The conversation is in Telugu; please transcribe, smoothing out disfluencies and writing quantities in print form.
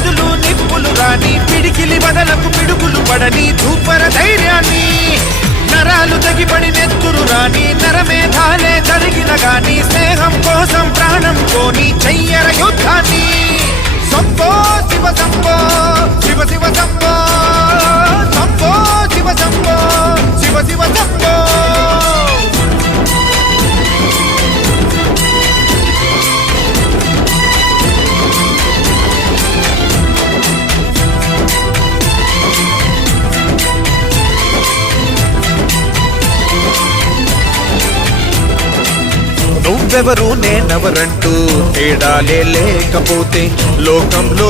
నదులు నిప్పులు రాని పిడికిలి వదలకు పిడుగులు పడని ధూపర ధైర్యాన్ని నరాలు తగిపడి నెత్తురు రాని నరమేధాలే జరిగిన గాని స్నేహం కోసం ప్రాణం కోని చెయ్యర యుద్ధాన్ని సంభో శివ సంభో శివ శివ సంభో సంభో శివ సంభో శివ శివ సంభో నువ్వెవరు నేనెవరంటూ తేడాలే లేకపోతే లోకంలో